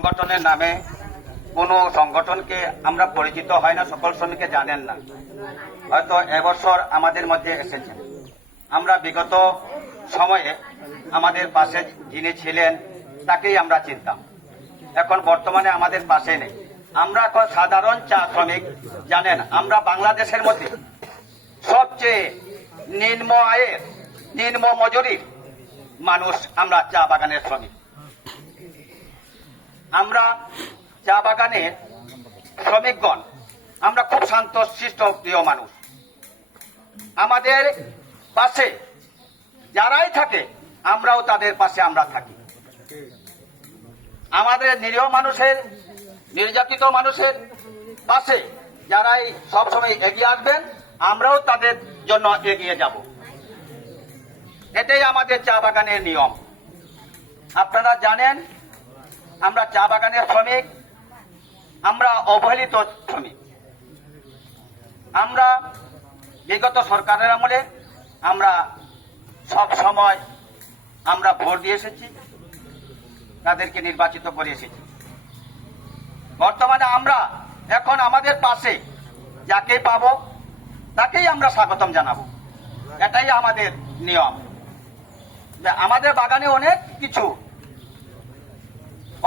সংগঠনের নামে কোনো সংগঠনকে আমরা পরিচিত হয় না, সকল শ্রমিকে জানেন না। হয়তো এবছর আমাদের মধ্যে এসেছেন আমরা বিগত সময়ে আমাদের পাশে যিনি ছিলেন, তাকেই আমরা চিনতাম। এখন বর্তমানে আমাদের পাশে নেই। আমরা এখন সাধারণ চা শ্রমিক, জানেন, আমরা বাংলাদেশের মধ্যে সবচেয়ে নিম্ন আয়ের, নিম্ন মজুরির মানুষ আমরা চা বাগানের শ্রমিক। আমরা চা বাগানের শ্রমিকগণ, আমরা খুব শান্ত শিষ্ট প্রিয় মানুষ। আমাদের পাশে যারাই থাকে, আমরাও তাদের পাশে আমরা থাকি। আমাদের নিরীহ মানুষের, নির্যাতিত মানুষের পাশে যারাই সবসময় এগিয়ে আসবেন, আমরাও তাদের জন্য এগিয়ে যাব। এটাই আমাদের চা বাগানের নিয়ম। আপনারা জানেন আমরা চা বাগানের শ্রমিক, আমরা অবহেলিত শ্রমিক। আমরা বিগত সরকারের আমলে আমরা সব সময় আমরা ভোট দিয়ে এসেছি, তাদেরকে নির্বাচিত করে এসেছি। বর্তমানে আমরা এখন আমাদের পাশে যাকে পাব, তাকেই আমরা স্বাগতম জানাব। এটাই আমাদের নিয়ম। আমাদের বাগানে অনেক কিছু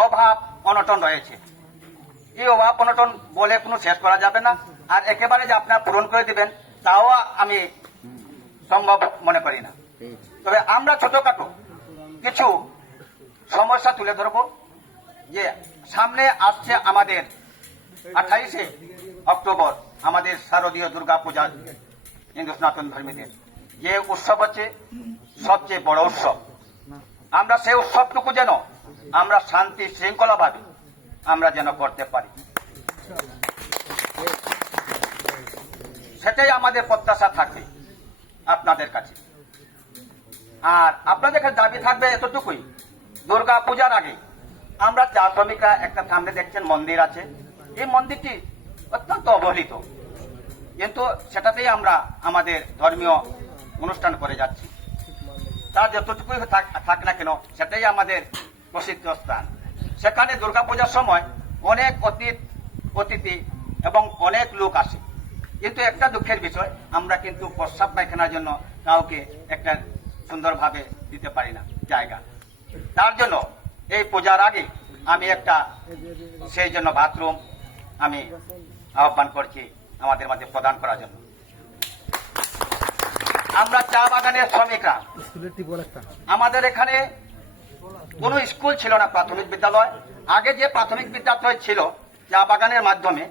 অভাব অনটন রয়েছে। এই অভাব অনটন বলে কোনো শেষ করা যাবে না। আর একেবারে যে আপনার পূরণ করে দিবেন, তাও আমি সম্ভব মনে করি না। তবে আমরা ছোটখাটো কিছু সমস্যা তুলে ধরবো যে সামনে আসছে আমাদের আঠাইশে অক্টোবর, আমাদের শারদীয় দুর্গা পূজা হিন্দু সনাতন ধর্মীদের যে উৎসব হচ্ছে সবচেয়ে বড় উৎসব। আমরা সেই উৎসবটুকু যেন আমরা শান্তি শৃঙ্খলাভাবে আমরা যেন করতে পারি। সেটাই আমাদের প্রত্যাশা থাকবে আপনাদের কাছে। আর আপনাদের কাছে দাবি থাকবে এতটুকুই। দুর্গা পূজার আগে আমরা চা শ্রমিকরা একটা সামনে দেখছেন, মন্দির আছে। এই মন্দিরটি অত্যন্ত অবহেলিত। কিন্তু সেটাতেই আমরা আমাদের ধর্মীয় অনুষ্ঠান করে যাচ্ছি। তার যতটুকুই থাক থাক না কেন, সেটাই আমাদের প্রসিদ্ধ স্থান সেখানে দুর্গাপূজার সময় অনেক অতীত অতিথি এবং অনেক লোক আসে। কিন্তু একটা দুঃখের বিষয় আমরা কিন্তু প্রস্রাব পায়খানার জন্য কাউকে একটা সুন্দরভাবে দিতে পারি না জায়গা। তার জন্য এই পূজার আগে আমি একটা সেই জন্য বাথরুম আমি আহ্বান করছি আমাদের মাঝে প্রদান করার জন্য। আমরা চা বাগানের শ্রমিকরা। আমাদের এখানে কোনো স্কুল ছিল না প্রাথমিক বিদ্যালয়। আগে যে প্রাথমিক বিদ্যালয় ছিল চা বাগানের মাধ্যমে,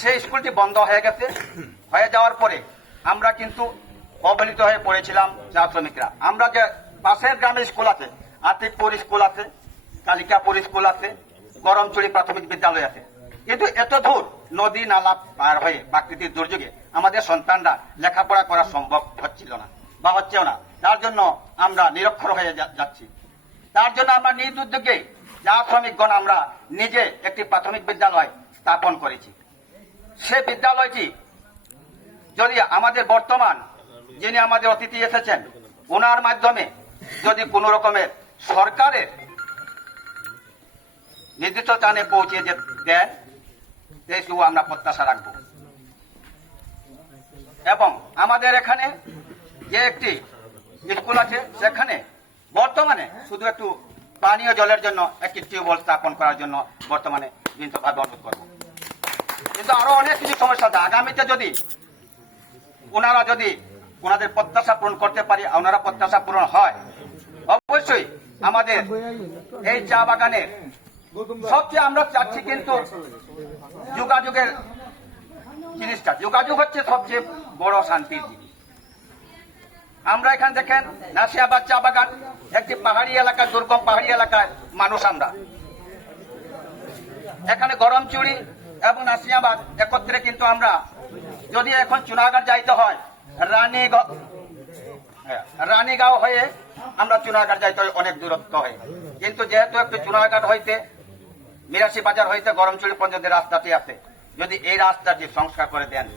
সেই স্কুলটি বন্ধ হয়ে গেছে। হয়ে যাওয়ার পরে আমরা কিন্তু অবহেলিত হয়ে পড়েছিলাম চা শ্রমিকরা। আমরা যে পাশের গ্রামের স্কুল আছে আতিকপুর স্কুল আছে, কালিকাপুর স্কুল আছে, গরমচুরি প্রাথমিক বিদ্যালয় আছে। কিন্তু এত দূর নদী নালা পার হয়ে প্রাকৃতিক দুর্যোগে আমাদের সন্তানরা লেখাপড়া করা সম্ভব হচ্ছিল না বা হচ্ছেও না। তার জন্য আমরা নিরক্ষর হয়ে যাচ্ছি। তার জন্য আমরা নিজ উদ্যোগে যা শ্রমিকগণ আমরা নিজে একটি প্রাথমিক বিদ্যালয় স্থাপন করেছি। সে বিদ্যালয়টি যদি আমাদের বর্তমান যিনি আমাদের অতিথি এসেছেন, ওনার মাধ্যমে যদি কোন রকমের সরকারের নির্দিষ্ট স্থানে পৌঁছে যে দেন সেইটুকু আমরা প্রত্যাশা রাখব। এবং আমাদের এখানে যে একটি স্কুল আছে, সেখানে শুধু একটু পানীয় জলের জন্য একটি টিউবওয়েল স্থাপন করার জন্য বর্তমানে বিনীতভাবে অনুরোধ করব। কিন্তু আরও অনেক কিছু সমস্যা আছে। আগামীতে যদি ওনারা যদি ওনাদের প্রত্যাশা পূরণ করতে পারি, ওনারা প্রত্যাশা পূরণ হয়, অবশ্যই আমাদের এই চা বাগানের সবচেয়ে আমরা চাচ্ছি কিন্তু যোগাযোগের জিনিসটা। যোগাযোগ হচ্ছে সবচেয়ে বড় শান্তির জিনিস। আমরা এখানে দেখেন নাসিয়াবাদ চা বাগান, একটি পাহাড়ি এলাকা, দুর্গম পাহাড়ি এলাকার মানুষ আমরা। এখানে গরম চুড়ি এবং নাসিয়াবাদ একত্রে কিন্তু আমরা, যদি এখন চুনাঘাট যাইতে হয় রানী রানীগাঁও হয়ে আমরা চুনাঘাট যাইতে হয়, অনেক দূরত্ব হয়ে। কিন্তু যেহেতু একটু চুনাঘাট হইতে মিরাশি বাজার হইতে গরমচুড়ি পর্যন্ত রাস্তাটি আছে, যদি এই রাস্তাটি সংস্কার করে দেন